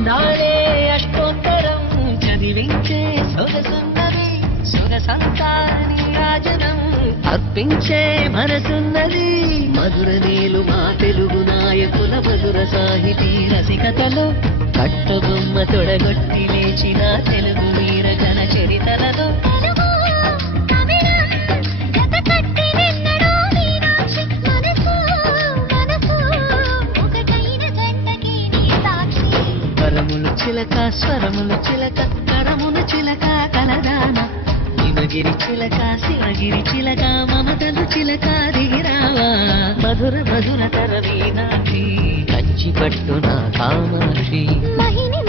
అందాలే అష్టోత్తరం చదివించే సొగసున్నది సొగసంతా నీరాజనం అర్పించే మనసున్నది మధుర నీలు మా తెలుగు నాయకుల మధుర సాహితీ రసికతలో కట్టుబొమ్మ తొడగొట్టి లేచిన తెలుగు వీర జన చరితలలో స్వరములు చిలక స్వరములు చిలక కరములు చిలక కలదాన హిమగిరి చిలక శివగిరి చిలక మమతలు చిలక దిగిరావా మధుర మధుర తర మీనాక్షి కంచి పట్టున కామాక్షి మహిని